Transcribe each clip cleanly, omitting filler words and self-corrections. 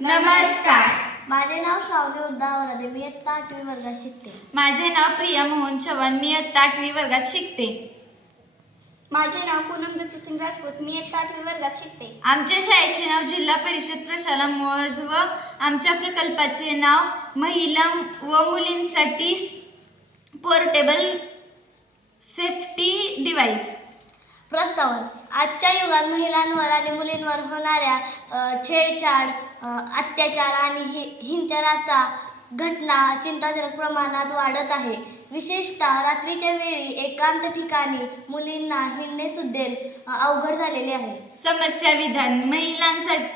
नमस्कार. माझे नाव श्रावणी उद्दावरदे. मी इयत्ता 8वी वर्गात शिकते. माझे नाव प्रिया मोहन चव्हाण. मी इयत्ता 8वी वर्गात शिकते. माझे नाव पूनम दत्तसिंग राजपूत. मी इयत्ता 8वी वर्गात शिकते. आमच्या शाळेचे नाव जिल्हा परिषद प्रशाला मोळज व आमच्या प्रकल्पाचे नाव महिला व मुलींसाठी पोर्टेबल सेफ्टी डिव्हाइस. प्रस्तावना. आजच्या युगात महिलांवर आणि मुलींवर होणाऱ्या छेडछाड, अत्याचार आणि हिंसाचाराचा घटना चिंताजनक प्रमाणात वाढत आहे. विशेषतः रात्रीच्या वेळी एकांत ठिकाणी मुलींना हिंडणे सुद्धा अवघड झालेले आहे. समस्या विधान.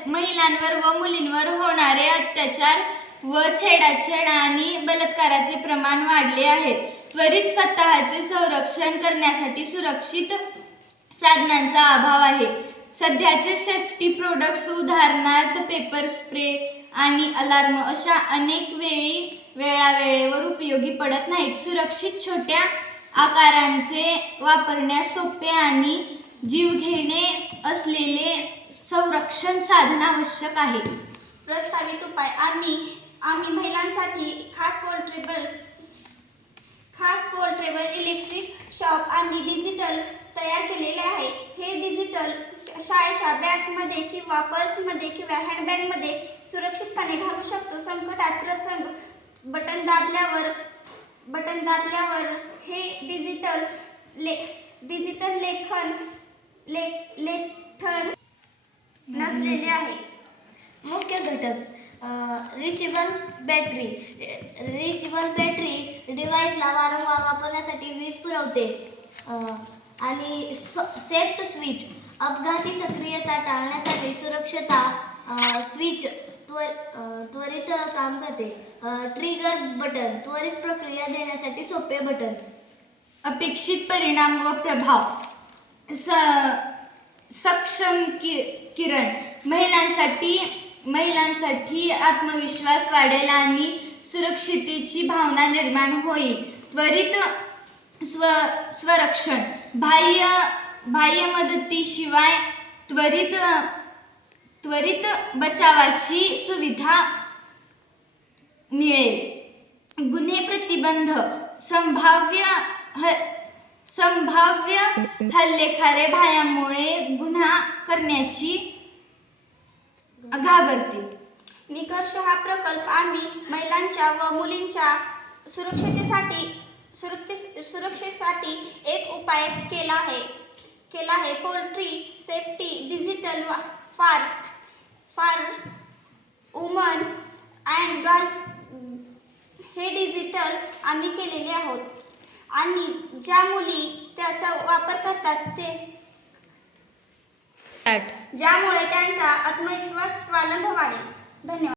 महिलांवर व मुलींवर होणारे अत्याचार व छेडाछेड आणि बलात्काराचे प्रमाण वाढले आहे. त्वरित स्वतःचे संरक्षण करण्यासाठी सुरक्षित साधनांचा अभाव आहे. सध्याचे सेफ्टी प्रोडक्ट्स उदाहरणार्थ पेपर स्प्रे आणि अलार्म अशा अनेक वेळेवर उपयोगी पडत नाहीत. सुरक्षित छोट्या आकारांचे वापरण्यास सोपे आणि जीवघेणे असलेले संरक्षण साधन आवश्यक आहे. प्रस्तावित उपाय. आम्ही महिलांसाठी खास पोर्टेबल इलेक्ट्रिक शॉक आणि डिजिटल तयार केलेले आहे. हे डिजिटल शाळेच्या बॅगमध्ये किंवा पर्समध्ये किंवा हँडबॅगमध्ये सुरक्षितपणे घालू शकतो. संकटात प्रसंग बटन दाबल्यावर हे डिजिटल लेखन नसलेले आहे. मुख्य घटक. रिचेबल बॅटरी डिव्हाइसला वारंवार वापरण्यासाठी वीज पुरवते. आणि सेफ्ट स्विच अपघाती सक्रियता टाळण्यासाठी सुरक्षता स्विच त्वरित काम करते. ट्रिगर बटन त्वरित प्रक्रिया देण्यासाठी सोपे बटन. अपेक्षित परिणाम व प्रभाव. सक्षम किरण. महिलांसाठी आत्मविश्वास वाढेल आणि सुरक्षिततेची भावना निर्माण होईल. त्वरित स्वरक्षण. बाह्य मदतीशिवाय त्वरित बचावाची सुविधा मिळेल. गुन्हे प्रतिबंध. संभाव्य हल्लेखोर भयामुळे गुन्हा करण्याची घाबरतील. निष्कर्ष. हा प्रकल्प आम्ही महिलांच्या व मुलींच्या सुरक्षेसाठी एक उपाय केला आहे. Poultry safety digital for woman and girls हे डिजिटल आम्ही केलेले आहोत आणि ज्या मुली त्याचा वापर करतात ज्यामुळे त्यांचा आत्मविश्वास स्वावलंब वाढेल. धन्यवाद.